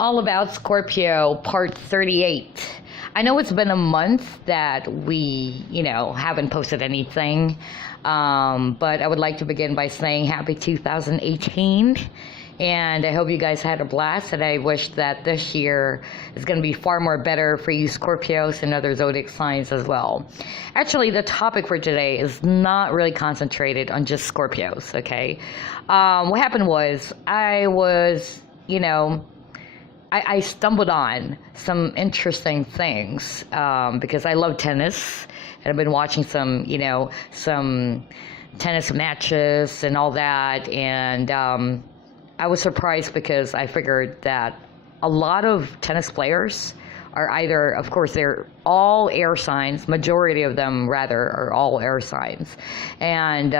All about Scorpio, part 38. I know it's been a month that we, haven't posted anything, but I would like to begin by saying happy 2018. And I hope you guys had a blast, and I wish that this year is going to be far more better for you Scorpios and other zodiac signs as well. Actually, the topic for today is not really concentrated on just Scorpios, okay? What happened was I stumbled on some interesting things because I love tennis, and I've been watching some tennis matches and all that, and I was surprised because I figured that a lot of tennis players are either, of course, they're all air signs, majority of them rather are all air signs, and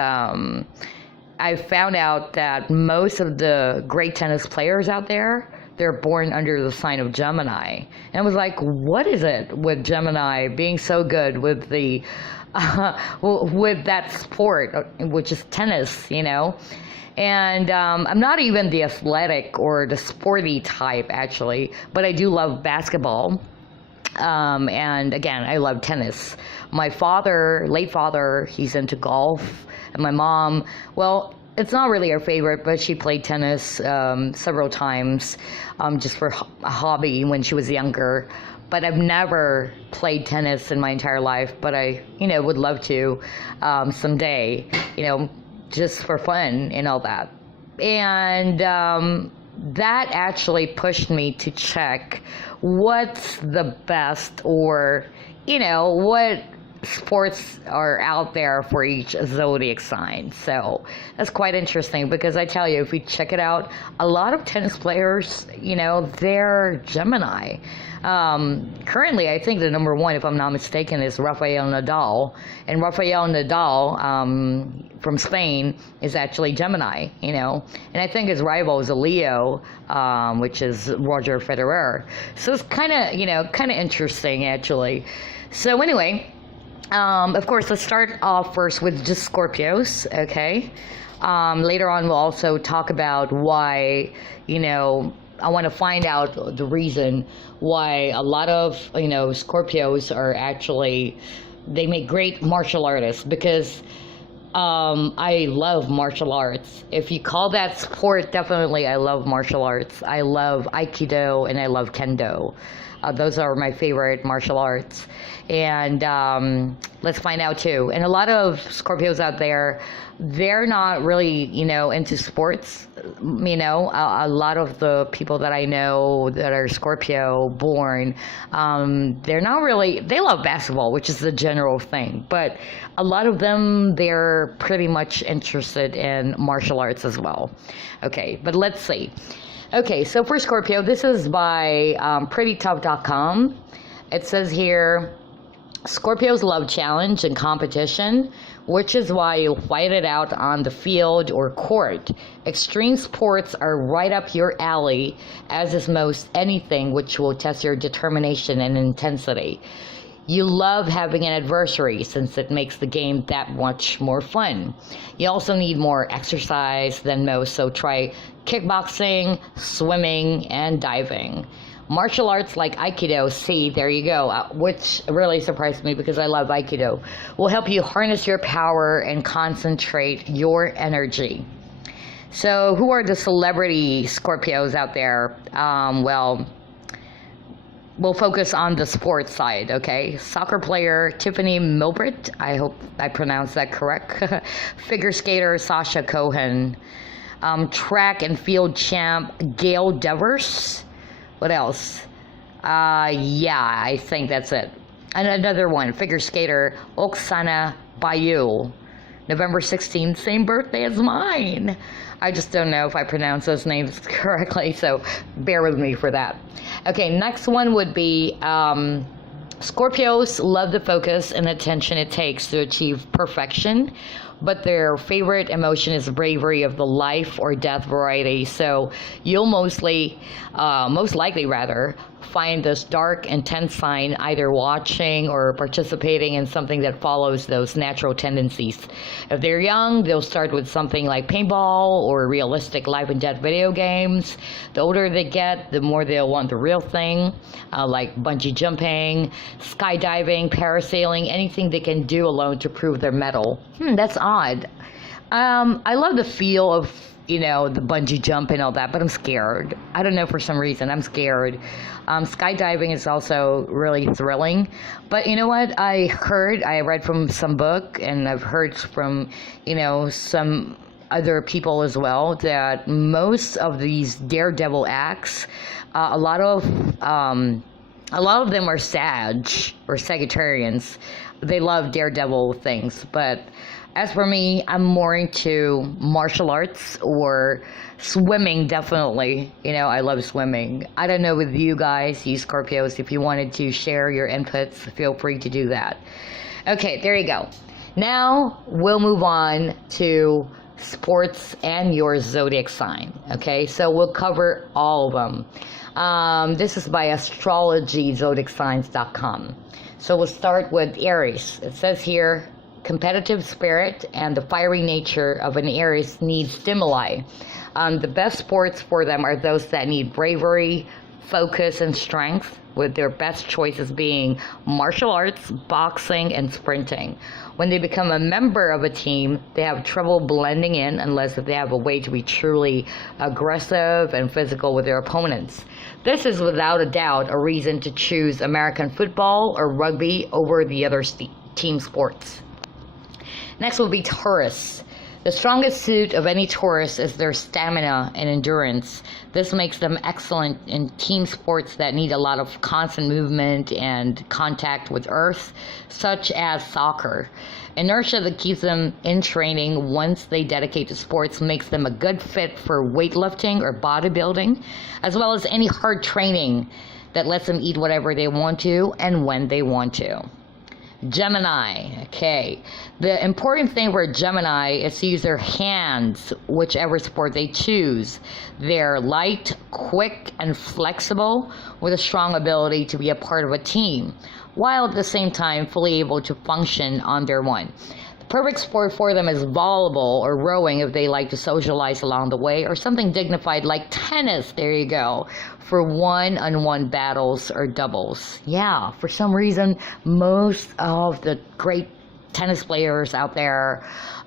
I found out that most of the great tennis players out there, they're born under the sign of Gemini. And I was like, what is it with Gemini being so good with the with that sport, which is tennis, And I'm not even the athletic or the sporty type, actually, but I do love basketball. And again, I love tennis. My father, late father, he's into golf. And my mom, well, it's not really her favorite, but she played tennis several times just for a hobby when she was younger. But I've never played tennis in my entire life, but I, would love to someday, just for fun and all that. And that actually pushed me to check what's the best, or, what sports are out there for each zodiac sign. So that's quite interesting, because I tell you, if you check it out, a lot of tennis players, they're Gemini. Currently, I think the number one, if I'm not mistaken, is Rafael Nadal. And Rafael Nadal from Spain is actually Gemini, And I think his rival is a Leo, which is Roger Federer. So it's kind of interesting, actually. So anyway, of course, let's start off first with just Scorpios, okay? Later on, we'll also talk about why, I want to find out the reason why a lot of, Scorpios are actually, they make great martial artists, because I love martial arts. If you call that sport, definitely I love martial arts. I love Aikido and I love Kendo. Those are my favorite martial arts. And let's find out too. And a lot of Scorpios out there, they're not really, into sports. A lot of the people that I know that are Scorpio born, they're not really, they love basketball, which is the general thing. But a lot of them, they're pretty much interested in martial arts as well. Okay, but let's see. Okay, so for Scorpio, this is by prettytough.com. It says here, Scorpios love challenge and competition, which is why you'll fight it out on the field or court. Extreme sports are right up your alley, as is most anything which will test your determination and intensity. You love having an adversary, since it makes the game that much more fun. You also need more exercise than most, so try kickboxing, swimming, and diving. Martial arts like Aikido, see, there you go, which really surprised me because I love Aikido, will help you harness your power and concentrate your energy. So who are the celebrity Scorpios out there? We'll focus on the sports side, okay? Soccer player Tiffany Milbert, I hope I pronounced that correct. Figure skater Sasha Cohen. Track and field champ Gail Devers. What else? Yeah, I think that's it. And another one, figure skater Oksana Bayou. November 16th, same birthday as mine. I just don't know if I pronounce those names correctly, so bear with me for that. Okay, next one would be Scorpios love the focus and attention it takes to achieve perfection, but their favorite emotion is bravery of the life or death variety. So you'll most likely rather, find this dark, intense sign either watching or participating in something that follows those natural tendencies. If they're young, they'll start with something like paintball or realistic life and death video games. The older they get, the more they'll want the real thing, like bungee jumping, skydiving, parasailing, anything they can do alone to prove their mettle. That's odd. I love the feel of, the bungee jump and all that, but I'm scared. I don't know, for some reason, I'm scared. Skydiving is also really thrilling. But you know what? I read from some book, and I've heard from, some other people as well, that most of these daredevil acts, a lot of them are Sagittarians. They love daredevil things, but as for me, I'm more into martial arts or swimming, definitely. I love swimming. I don't know with you guys, you Scorpios, if you wanted to share your inputs, feel free to do that. Okay, there you go. Now we'll move on to sports and your zodiac sign. Okay, so we'll cover all of them. This is by astrologyzodiacsigns.com. So we'll start with Aries. It says here, competitive spirit and the fiery nature of an Aries need stimuli. The best sports for them are those that need bravery, focus, and strength, with their best choices being martial arts, boxing, and sprinting. When they become a member of a team, they have trouble blending in unless they have a way to be truly aggressive and physical with their opponents. This is without a doubt a reason to choose American football or rugby over the other team sports. Next will be Taurus. The strongest suit of any Taurus is their stamina and endurance. This makes them excellent in team sports that need a lot of constant movement and contact with earth, such as soccer. Inertia that keeps them in training once they dedicate to sports makes them a good fit for weightlifting or bodybuilding, as well as any hard training that lets them eat whatever they want to and when they want to. Gemini. Okay. The important thing for Gemini is to use their hands, whichever sport they choose. They're light, quick, and flexible, with a strong ability to be a part of a team, while at the same time fully able to function on their own. The perfect sport for them is volleyball or rowing if they like to socialize along the way, or something dignified like tennis, there you go, for one-on-one battles or doubles. Yeah, for some reason, most of the great tennis players out there,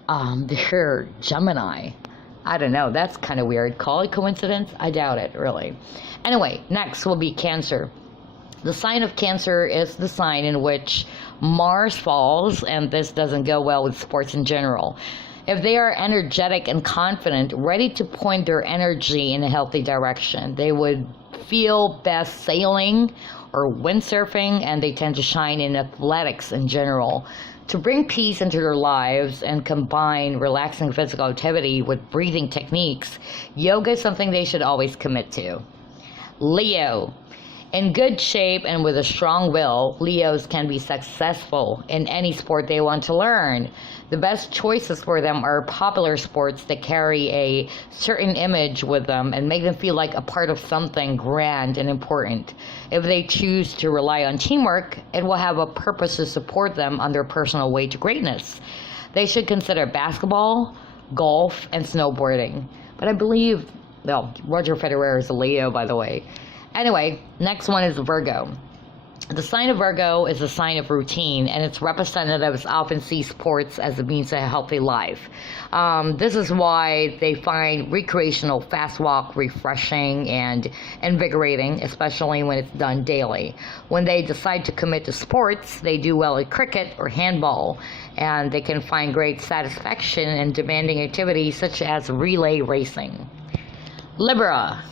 they're Gemini. I don't know, that's kind of weird. Call it coincidence? I doubt it, really. Anyway, next will be Cancer. The sign of Cancer is the sign in which Mars falls, and this doesn't go well with sports in general. If they are energetic and confident, ready to point their energy in a healthy direction, they would feel best sailing or windsurfing, and they tend to shine in athletics in general. To bring peace into their lives and combine relaxing physical activity with breathing techniques, yoga is something they should always commit to. Leo. In good shape and with a strong will, Leos can be successful in any sport they want to learn. The best choices for them are popular sports that carry a certain image with them and make them feel like a part of something grand and important. If they choose to rely on teamwork, it will have a purpose to support them on their personal way to greatness. They should consider basketball, golf, and snowboarding. But I believe, Roger Federer is a Leo, by the way. Anyway, next one is Virgo. The sign of Virgo is a sign of routine, and its representatives often see sports as a means to a healthy life. This is why they find recreational fast walk refreshing and invigorating, especially when it's done daily. When they decide to commit to sports, they do well at cricket or handball, and they can find great satisfaction in demanding activities such as relay racing. Libra.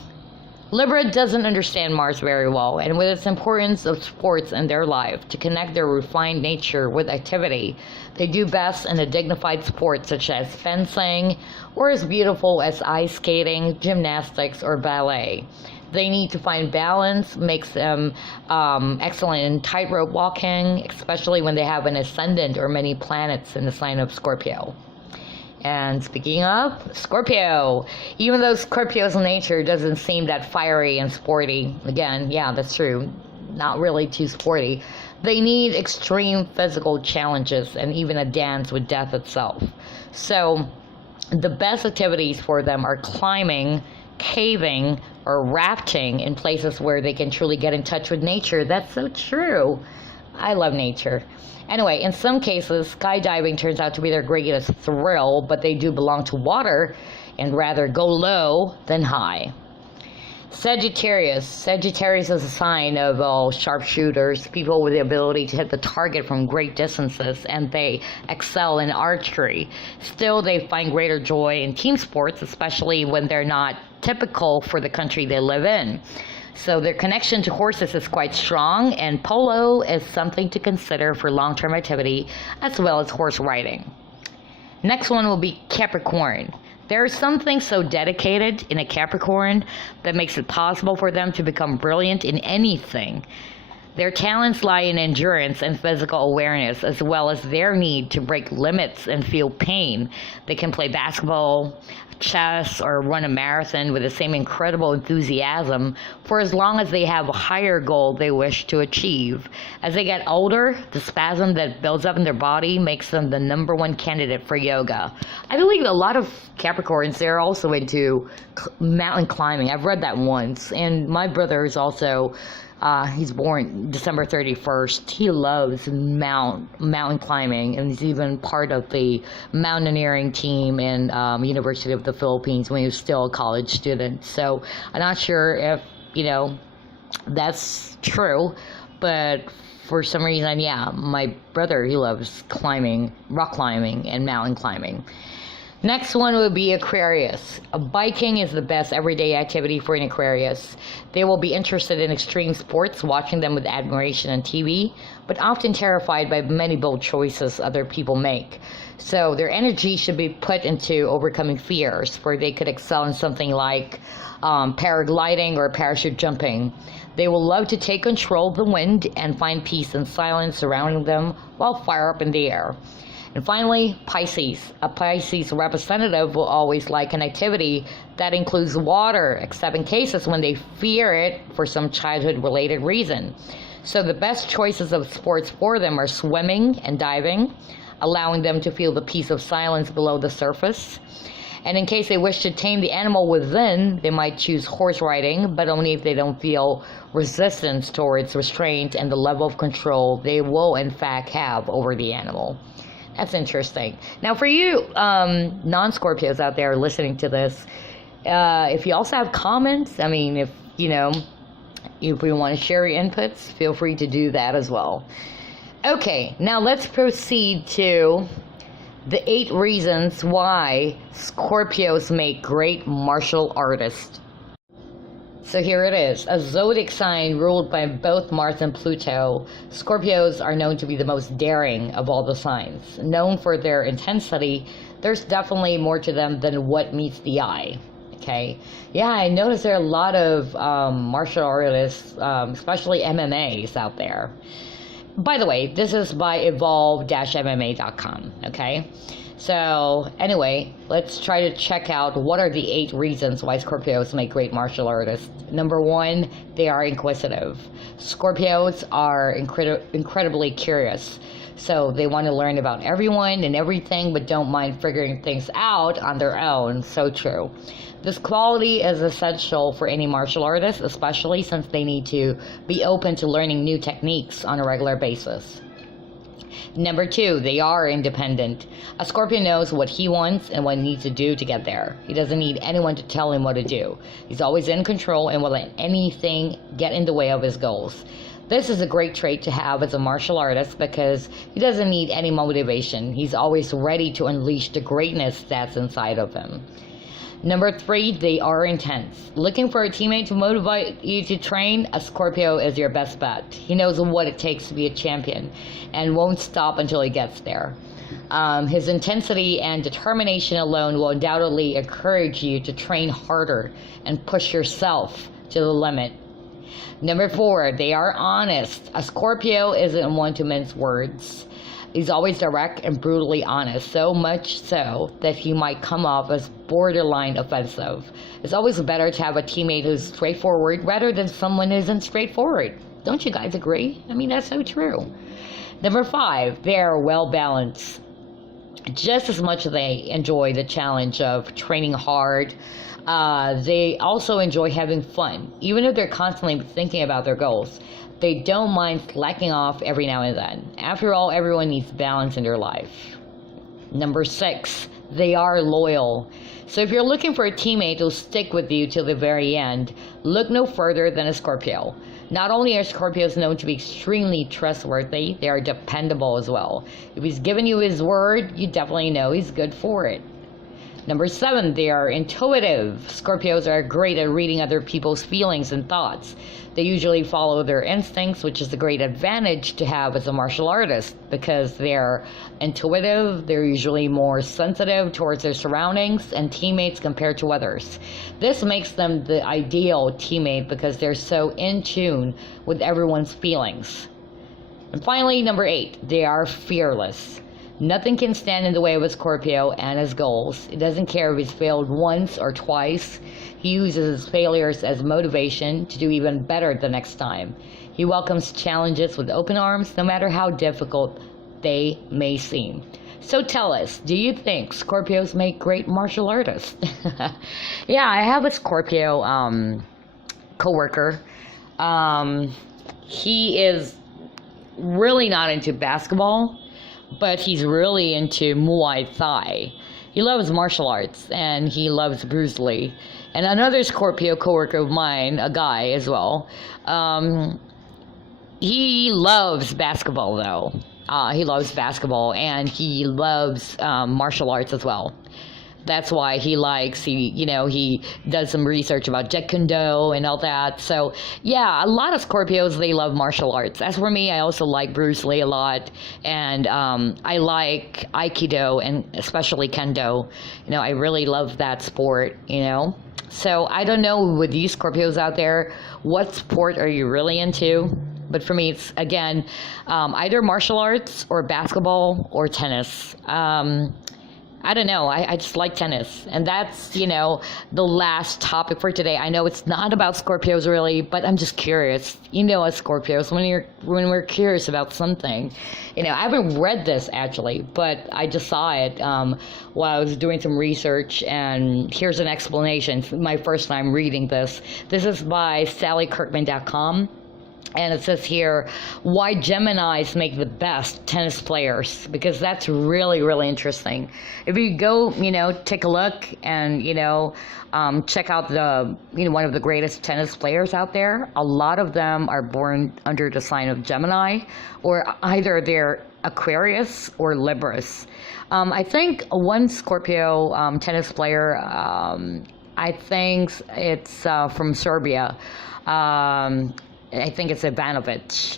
Libra doesn't understand Mars very well, and with its importance of sports in their life to connect their refined nature with activity, they do best in a dignified sport such as fencing, or as beautiful as ice skating, gymnastics, or ballet. They need to find balance, makes them excellent in tightrope walking, especially when they have an ascendant or many planets in the sign of Scorpio. And speaking of Scorpio, even though Scorpio's nature doesn't seem that fiery and sporty, again, yeah, that's true, not really too sporty, they need extreme physical challenges and even a dance with death itself. So the best activities for them are climbing, caving, or rafting in places where they can truly get in touch with nature. That's so true. I love nature. Anyway, in some cases, skydiving turns out to be their greatest thrill, but they do belong to water and rather go low than high. Sagittarius. Sagittarius is a sign of all sharpshooters, people with the ability to hit the target from great distances, and they excel in archery. Still, they find greater joy in team sports, especially when they're not typical for the country they live in. So their connection to horses is quite strong, and polo is something to consider for long-term activity as well as horse riding. Next one will be Capricorn. There are some things so dedicated in a Capricorn that makes it possible for them to become brilliant in anything. Their talents lie in endurance and physical awareness, as well as their need to break limits and feel pain. They can play basketball, chess, or run a marathon with the same incredible enthusiasm for as long as they have a higher goal they wish to achieve. As they get older, the spasm that builds up in their body makes them the #1 candidate for yoga. I believe a lot of Capricorns, they're also into mountain climbing. I've read that once, and my brother is also he's born December 31st. He loves mountain climbing, and he's even part of the mountaineering team in University of the Philippines when he was still a college student. So I'm not sure if, that's true, but for some reason, yeah, my brother, he loves climbing, rock climbing, and mountain climbing. Next one would be Aquarius. Biking is the best everyday activity for an Aquarius. They will be interested in extreme sports, watching them with admiration on TV, but often terrified by many bold choices other people make. So their energy should be put into overcoming fears, where they could excel in something like paragliding or parachute jumping. They will love to take control of the wind and find peace and silence surrounding them while fire up in the air. And finally, Pisces. A Pisces representative will always like an activity that includes water, except in cases when they fear it for some childhood-related reason. So the best choices of sports for them are swimming and diving, allowing them to feel the peace of silence below the surface. And in case they wish to tame the animal within, they might choose horse riding, but only if they don't feel resistance towards restraint and the level of control they will in fact have over the animal. That's interesting. Now, for you non-Scorpios out there listening to this, if you also have comments, I mean, if we want to share your inputs, feel free to do that as well. Okay, now let's proceed to the 8 reasons why Scorpios make great martial artists. So here it is. A zodiac sign ruled by both Mars and Pluto, Scorpios are known to be the most daring of all the signs. Known for their intensity, there's definitely more to them than what meets the eye. Okay? Yeah, I noticed there are a lot of martial artists, especially MMAs out there. By the way, this is by evolve-mma.com, okay? So, anyway, let's try to check out what are the 8 reasons why Scorpios make great martial artists. Number 1, they are inquisitive. Scorpios are incredibly curious. So they want to learn about everyone and everything, but don't mind figuring things out on their own. So true. This quality is essential for any martial artist, especially since they need to be open to learning new techniques on a regular basis. Number 2, they are independent. A Scorpio knows what he wants and what he needs to do to get there. He doesn't need anyone to tell him what to do. He's always in control and won't let anything get in the way of his goals. This is a great trait to have as a martial artist because he doesn't need any motivation. He's always ready to unleash the greatness that's inside of him. Number 3, they are intense. Looking for a teammate to motivate you to train? A Scorpio is your best bet. He knows what it takes to be a champion and won't stop until he gets there. His intensity and determination alone will undoubtedly encourage you to train harder and push yourself to the limit. Number 4, they are honest. A Scorpio isn't one to mince words. He's always direct and brutally honest, so much so that he might come off as borderline offensive. It's always better to have a teammate who's straightforward rather than someone who isn't straightforward. Don't you guys agree? I mean, that's so true. Number 5, they're well balanced. Just as much as they enjoy the challenge of training hard, they also enjoy having fun. Even if they're constantly thinking about their goals, they don't mind slacking off every now and then. After all, everyone needs balance in their life. Number 6, they are loyal. So if you're looking for a teammate who'll stick with you till the very end, look no further than a Scorpio. Not only are Scorpios known to be extremely trustworthy, they are dependable as well. If he's given you his word, you definitely know he's good for it. Number 7, they are intuitive. Scorpios are great at reading other people's feelings and thoughts. They usually follow their instincts, which is a great advantage to have as a martial artist because they're intuitive, they're usually more sensitive towards their surroundings and teammates compared to others. This makes them the ideal teammate because they're so in tune with everyone's feelings. And finally, number 8, they are fearless. Nothing can stand in the way of a Scorpio and his goals. It doesn't care if he's failed once or twice. He uses his failures as motivation to do even better the next time. He welcomes challenges with open arms, no matter how difficult they may seem. So tell us, do you think Scorpios make great martial artists? Yeah, I have a Scorpio coworker. He is really not into basketball, but he's really into Muay Thai. He loves martial arts, and he loves Bruce Lee. And another Scorpio coworker of mine, a guy as well, he loves basketball, though. He loves basketball, and he loves martial arts as well. That's why he does some research about Jeet Kune Do and all that. So, yeah, a lot of Scorpios, they love martial arts. As for me, I also like Bruce Lee a lot. And I like Aikido and especially Kendo. I really love that sport, So, I don't know with you Scorpios out there, what sport are you really into? But for me, it's, again, either martial arts or basketball or tennis. I don't know. I just like tennis. And that's, the last topic for today. I know it's not about Scorpios really, but I'm just curious. Us Scorpios, when we're curious about something. I haven't read this actually, but I just saw it while I was doing some research, and here's an explanation. It's my first time reading this. This is by SallyKirkman.com. And it says here, why Geminis make the best tennis players, because that's really, really interesting. If you go, take a look and, check out one of the greatest tennis players out there, a lot of them are born under the sign of Gemini, or either they're Aquarius or Libras. I think one Scorpio tennis player, I think it's from Serbia. I think it's Ivanovic.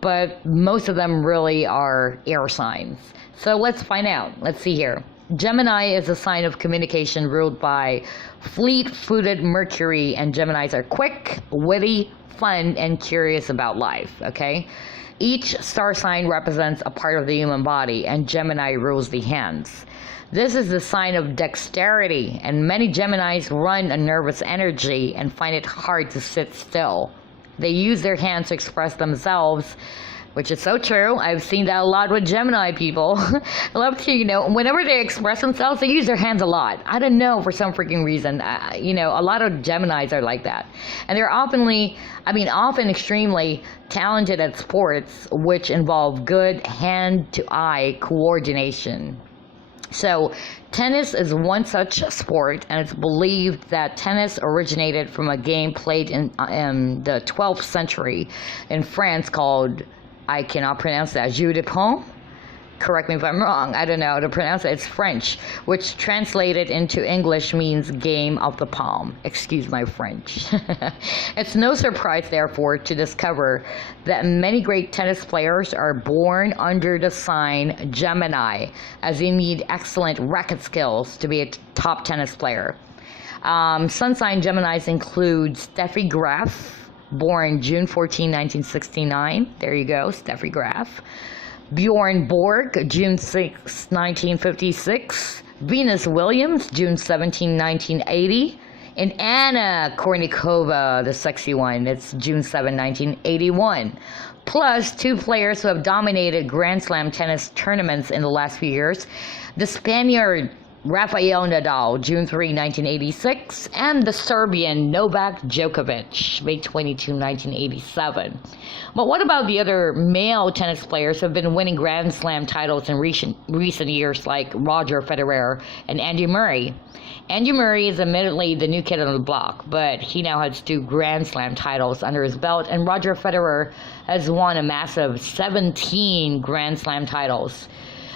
But most of them really are air signs. So let's find out. Let's see here. Gemini is a sign of communication ruled by fleet-footed Mercury, and Geminis are quick, witty, fun, and curious about life, okay? Each star sign represents a part of the human body, and Gemini rules the hands. This is the sign of dexterity, and many Geminis run on nervous energy and find it hard to sit still. They use their hands to express themselves, which is so true. I've seen that a lot with Gemini people. I love to, whenever they express themselves, they use their hands a lot. I don't know, for some freaking reason. A lot of Geminis are like that. And they're often extremely talented at sports, which involve good hand-to-eye coordination. So, tennis is one such sport, and it's believed that tennis originated from a game played in the 12th century in France called, I cannot pronounce that, jeu de paume? Correct me if I'm wrong. I don't know how to pronounce it. It's French, which translated into English means game of the palm. Excuse my French. It's no surprise, therefore, to discover that many great tennis players are born under the sign Gemini, as they need excellent racket skills to be a top tennis player. Sun sign Geminis include Steffi Graf, born June 14, 1969. There you go, Steffi Graf. Bjorn Borg, June 6, 1956. Venus Williams, June 17, 1980. And Anna Kournikova, the sexy one, it's June 7, 1981. Plus, two players who have dominated Grand Slam tennis tournaments in the last few years. The Spaniard Rafael Nadal, June 3, 1986, and the Serbian Novak Djokovic, May 22, 1987. But what about the other male tennis players who have been winning Grand Slam titles in recent years, like Roger Federer and Andy Murray? Andy Murray is admittedly the new kid on the block, but he now has 2 Grand Slam titles under his belt, and Roger Federer has won a massive 17 Grand Slam titles.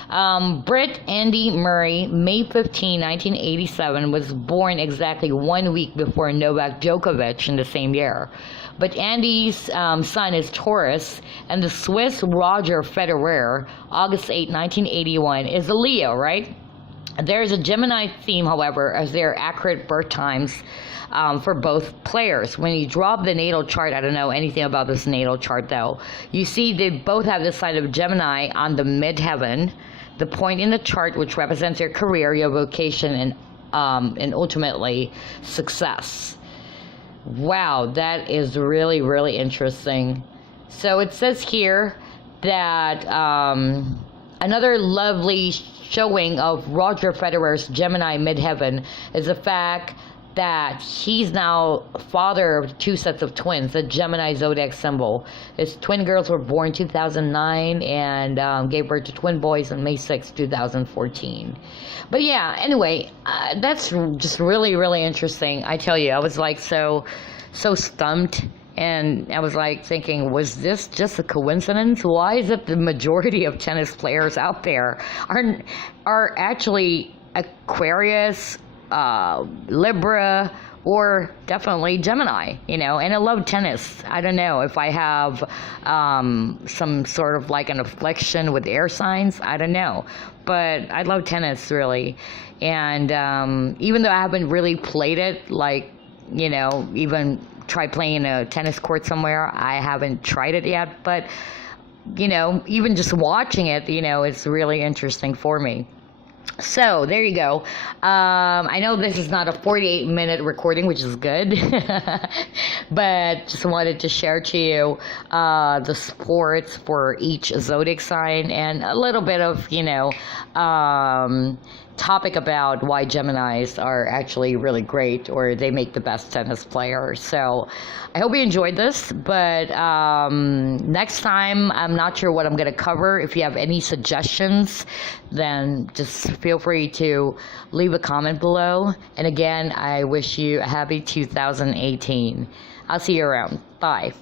Brit Andy Murray, May 15, 1987, was born exactly 1 week before Novak Djokovic in the same year. But Andy's son is Taurus, and the Swiss Roger Federer, August 8, 1981, is a Leo, right? There is a Gemini theme, however, as they are accurate birth times for both players. When you drop the natal chart, I don't know anything about this natal chart though, you see they both have the sign of Gemini on the midheaven, the point in the chart which represents your career, your vocation, and ultimately success. Wow, that is really, really interesting. So it says here that another lovely showing of Roger Federer's Gemini midheaven is the fact that he's now father of 2 sets of twins, the Gemini zodiac symbol. His twin girls were born 2009 and gave birth to twin boys on May 6, 2014. But yeah, anyway, that's just really, really interesting. I tell you, I was like so stumped. And I was like thinking, was this just a coincidence? Why is it the majority of tennis players out there are actually Aquarius, Libra, or definitely Gemini, you know? And I love tennis. I don't know if I have some sort of like an affliction with air signs. I don't know. But I love tennis, really. And even though I haven't really played it, like, you know, even try playing a tennis court somewhere. I haven't tried it yet, but, you know, even just watching it, you know, it's really interesting for me. So there you go. I know this is not a 48-minute recording, which is good, but just wanted to share to you the sports for each zodiac sign and a little bit of, you know, topic about why Geminis are actually really great, or they make the best tennis players. So I hope you enjoyed this, but next time I'm not sure what I'm going to cover. If you have any suggestions, then just feel free to leave a comment below. And again, I wish you a happy 2018. I'll see you around. Bye.